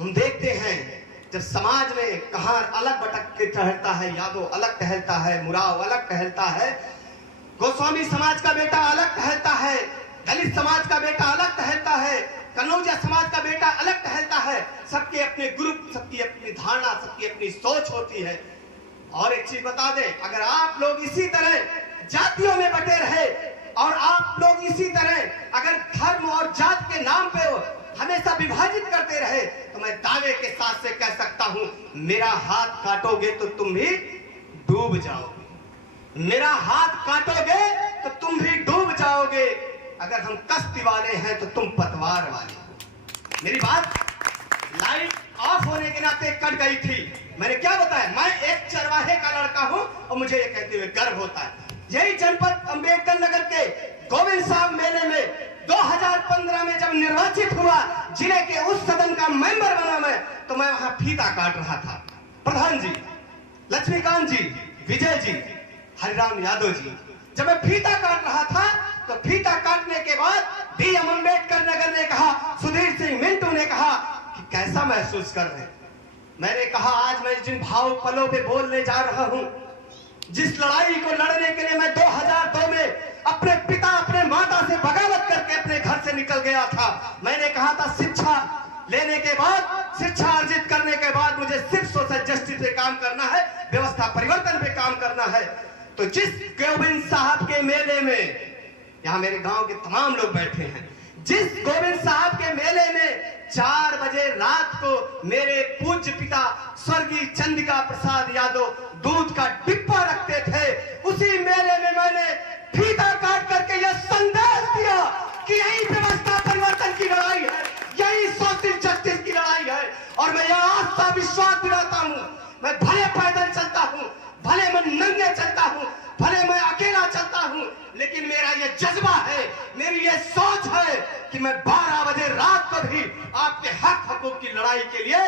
हम देखते हैं जब समाज में कहार अलग भटक के टहलता है, यादव अलग टहलता है, मुराव अलग टहलता है, गोस्वामी समाज का बेटा अलग टहलता है, दलित समाज का बेटा अलग टहलता है, कन्नौजा समाज का बेटा अलग टहलता है। सबके अपने ग्रुप, सबकी अपनी धारणा, सबकी अपनी सोच होती है। और एक चीज बता दें, अगर आप लोग इसी तरह जातियों में बटे रहे और आप लोग इसी तरह अगर धर्म और जात के नाम पे हमेशा विभाजित करते रहे, तो मैं दावे के साथ से कह सकता हूं, मेरा हाथ काटोगे तो तुम भी डूब जाओगे। मेरा हाथ काटोगे तो तुम भी डूब जाओगे। अगर हम कश्ती वाले हैं तो तुम पतवार वाले हो। मेरी बात लाइट ऑफ होने के नाते कट गई थी। मैंने क्या बताया, मैं एक चरवाहे का लड़का हूं और मुझे ये कहते हुए गर्व होता है। यही जनपद अंबेडकर नगर के गोविंद साहब मेले में 2015 में जब निर्वाचित हुआ, जिले के उस सदन का मेंबर बना मैं, तो मैं वहां फीता काट रहा था। प्रधान जी, लक्ष्मीकांत जी, विजय जी, हरिराम यादव जी, जब मैं फीता काट रहा था तो फीता काटने के बाद डीएम अंबेडकर नगर ने कहा, सुधीर सिंह मिंटू ने कहा कि कैसा महसूस कर रहे हैं। मैंने कहा, आज मैं जिन भाव पलों पे बोलने जा रहा हूं, जिस लड़ाई को लड़ने के लिए मैं 2002 में अपने पिता, अपने माता से बगावत करके अपने घर से निकल गया था। मैंने कहा था, शिक्षा लेने के बाद, शिक्षा अर्जित करने के बाद मुझे सिर्फ सोशल जस्टिस पे काम करना है, व्यवस्था परिवर्तन पे काम करना है। तो जिस गोविंद साहब के मेले में, यहाँ मेरे गांव के तमाम लोग बैठे हैं, जिस गोविंद साहब के मेले में 4 बजे रात को मेरे पूज्य पिता स्वर्गीय चंद्रिका प्रसाद यादव दूध का डिब्बा रखते थे, उसी मेले में मैंने फीता काट करके यह संदेश दिया कि यही व्यवस्था परिवर्तन की लड़ाई है, यही सोशल जस्टिस की लड़ाई है। और मैं यह आस्था विश्वास दिलाता हूं, मैं भले पैदल चलता हूं, भले मैं नंगे चलता हूं, भले मैं अकेला चलता हूं, लेकिन मेरा यह जज्बा है, मेरी यह सोच है कि मैं 12 बजे रात को भी आपके हक हकूक की लड़ाई के लिए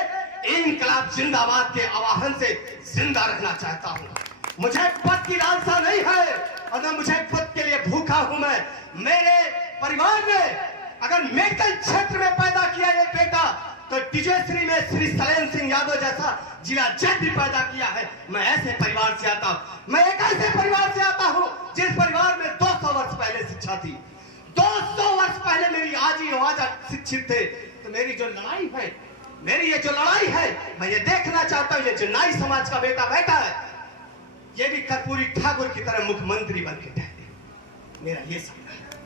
इनकलाब जिंदाबाद के आवाहन से जिंदा रहना चाहता हूं। मुझे पद की लालसा नहीं है और न मुझे पद के लिए भूखा हूं। मैं, मेरे परिवार ने अगर मेडिकल क्षेत्र में पैदा किया ये बेटा, तो विजयश्री में श्री सलेम सिंह यादव जैसा जिला जज भी पैदा किया है। मैं ऐसे परिवार से आता हूं, मैं एक ऐसे परिवार से आता हूं जिस परिवार में 200 वर्ष पहले शिक्षा थी। 200 वर्ष पहले मेरी आजी आवाजा शिक्षित थे। तो मेरी जो लड़ाई है, मेरी ये जो लड़ाई है, मैं ये देखना चाहता हूं, ये जो नाई समाज का बेटा बैठा है, ये भी कर्पूरी ठाकुर की तरह मुख्यमंत्री बन के ठहरे। मेरा ये सपना है,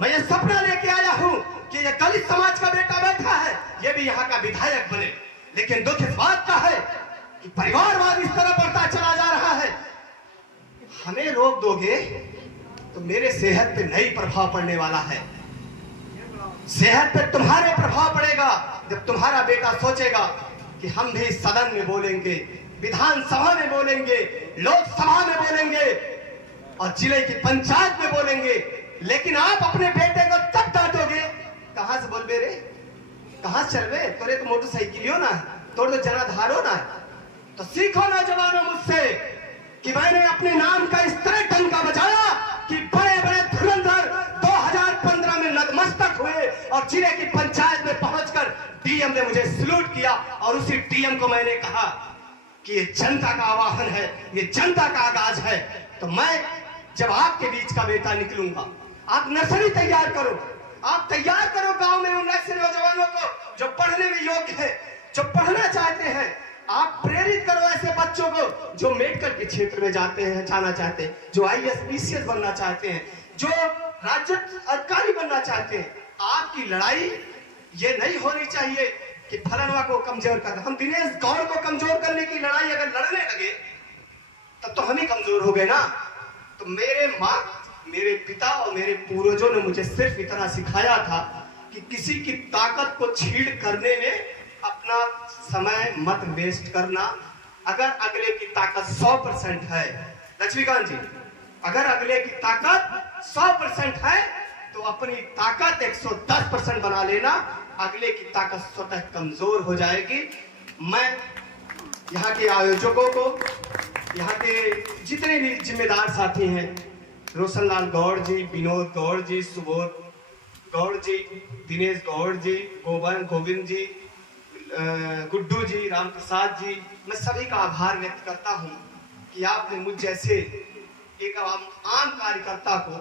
मैं ये सपना लेके आया हूं कि ये दलित समाज का बेटा बैठा है, ये भी यहाँ का विधायक बने। लेकिन दुख इस बात का है कि परिवारवाद इस तरह बढ़ता चला जा रहा है। हमें रोक दोगे तो मेरे सेहत पे नहीं प्रभाव पड़ने वाला है, सेहत पे तुम्हारे प्रभाव पड़ेगा जब तुम्हारा बेटा सोचेगा कि हम भी सदन में बोलेंगे, विधानसभा में बोलेंगे, लोकसभा में बोलेंगे और जिले की पंचायत में बोलेंगे। लेकिन आप अपने बेटे को तब डांटोगे, कहां से बोल रे, कहां से चलवे, तोरे तो मोटरसाइकिल ना है, तोड़ तो जनाधारो ना है। तो सीखो ना जवानों मुझसे कि मैंने अपने नाम का इस तरह डंका बजाया कि बड़े बड़े धुरंधर 2015 में नतमस्तक हुए और जिले की पंचायत में पहुंचकर डीएम ने मुझे सैल्यूट किया। और उसी डीएम को मैंने कहा कि ये जनता का आवाहन है, ये जनता का आगाज है। तो मैं जब आपके बीच का बेटा निकलूंगा, आप नर्सरी तैयार करो, आप तैयार करो गांव में उन ऐसे नौजवानों को जो पढ़ने में योग्य है, जो पढ़ना चाहते हैं। आप प्रेरित करो ऐसे बच्चों को जो मेडिकल के क्षेत्र में जाना चाहते हैं, जो आईएएस पीसीएस बनना चाहते हैं, जो राज्य अधिकारी बनना चाहते हैं। आपकी लड़ाई ये नहीं होनी चाहिए कि फलनवा को कमजोर कर। हम दिनेश गौड़ को कमजोर करने की लड़ाई अगर लड़ने लगे तब तो हम ही कमजोर हो गए ना। तो मेरे माँ, मेरे पिता और मेरे पूर्वजों ने मुझे सिर्फ इतना सिखाया था कि किसी की ताकत को छीड़ करने में अपना समय मत वेस्ट करना। अगर अगले की ताकत 100% है, लक्ष्मीकांत जी, अगर अगले की ताकत 100% है तो अपनी ताकत 110% बना लेना। अगले की ताकत स्वतः कमजोर हो जाएगी। मैं यहाँ के आयोजकों को, यहाँ के जितने भी जिम्मेदार साथी हैं, रोशनलाल गौड़ जी, विनोद गौड़ जी, सुबोध गौड़ जी, दिनेश गौड़ जी, गोविंद जी, गुड्डू जी, राम प्रसाद जी, मैं सभी का आभार व्यक्त करता हूँ कि आपने मुझ जैसे एक आम कार्यकर्ता को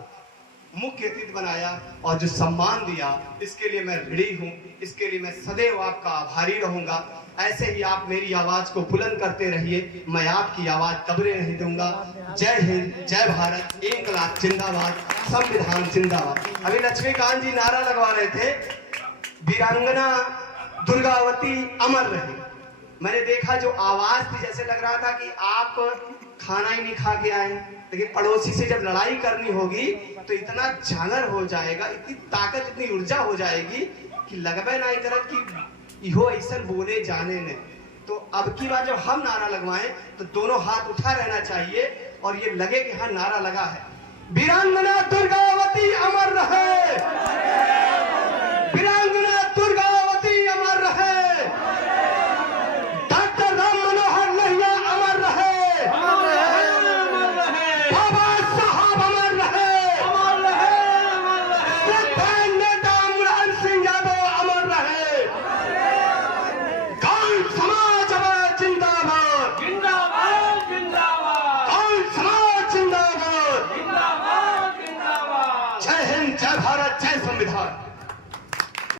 मुख्य अतिथि बनाया और जो सम्मान दिया, इसके लिए मैं ऋणी हूँ। इसके लिए मैं सदैव आपका आभारी रहूंगा। ऐसे ही आप मेरी आवाज को बुलंद करते रहिए, मैं आपकी आवाज दबने नहीं दूंगा। जय हिंद, जय भारत, इंकलाब जिंदाबाद, संविधान जिंदाबाद। अभी लक्ष्मीकांत जी नारा लगवा रहे थे, वीरांगना दुर्गावती अमर रहे। मैंने देखा जो आवाज थी, जैसे लग रहा था कि आप खाना ही नहीं खा के आए, लेकिन पड़ोसी से जब लड़ाई करनी होगी तो इतना जांगर हो जाएगा, इतनी ताकत, इतनी ऊर्जा हो जाएगी कि लगबे नहीं करत कि इहो ऐसा बोले जाने ने। तो अब की बार जब हम नारा लगवाएं तो दोनों हाथ उठा रहना चाहिए और ये लगे कि हाँ नारा लगा है। वीरांगना दुर्गावती अमर रहे, वीरांगना दुर्गावती अमर रहे, डॉक्टर राम मनोहर लोहिया अमर रहे, बाबा साहब अमर रहे, श्रद्धेय नेता मुलायम सिंह यादव अमर रहे, गौड़ समाज अमर जिंदाबाद, जिंदाबाद जिंदाबाद, गौड़ समाज जिंदाबाद। जिंदाबाद जिंदाबाद। जय हिंद, जय भारत, जय संविधान।